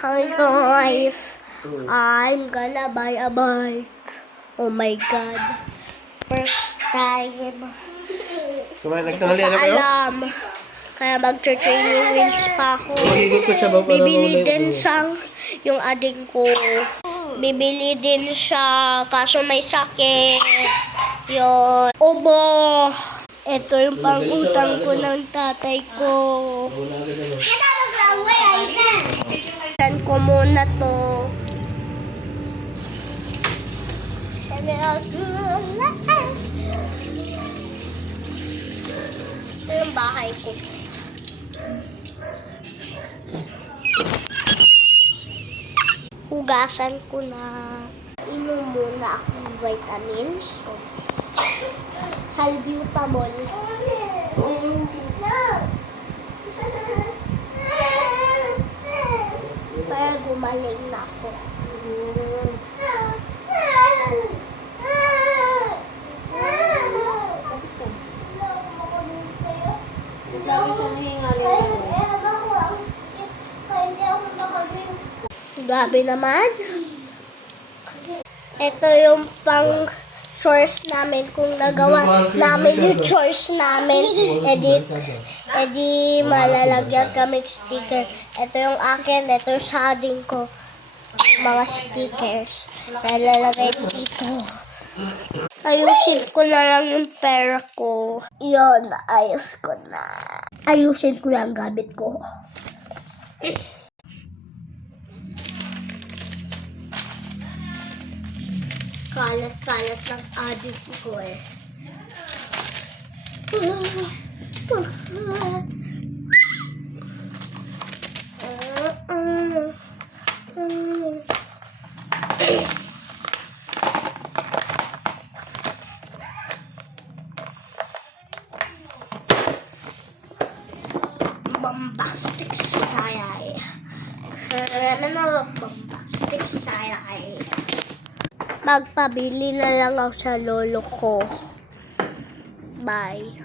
life, I'm gonna buy a bike. Oh my God. First time. Nagtanghali na kayo? Alam. Kaya mag-training wheels pa ako. Magigit ko siya ba para Bibili mawala din yung siya yung ading ko. Bibili din siya kaso may sakit. Yun. Obo! Ito yung pang-utang ko ng tatay ko. Saan ko muna to. Ito yung bahay ko. Hugasan ko na. Inom muna akong vitamins. Salbutamol. Para gumaling na ako. Grabe naman. Ito yung pang source namin kung nagawa namin yung choice namin. Edi malalagyan kami sticker. Ito yung akin, ito yung sa ading ko. Mga stickers. Nalalagay dito. Ayusin ko na lang yung pera ko. Yun, ayos ko na. Ayusin ko yung gamit ko. Kalat-kalat ng adik ko eh. Bombastic style. Bombastic style. Magpabili na lang ako sa lolo ko. Bye.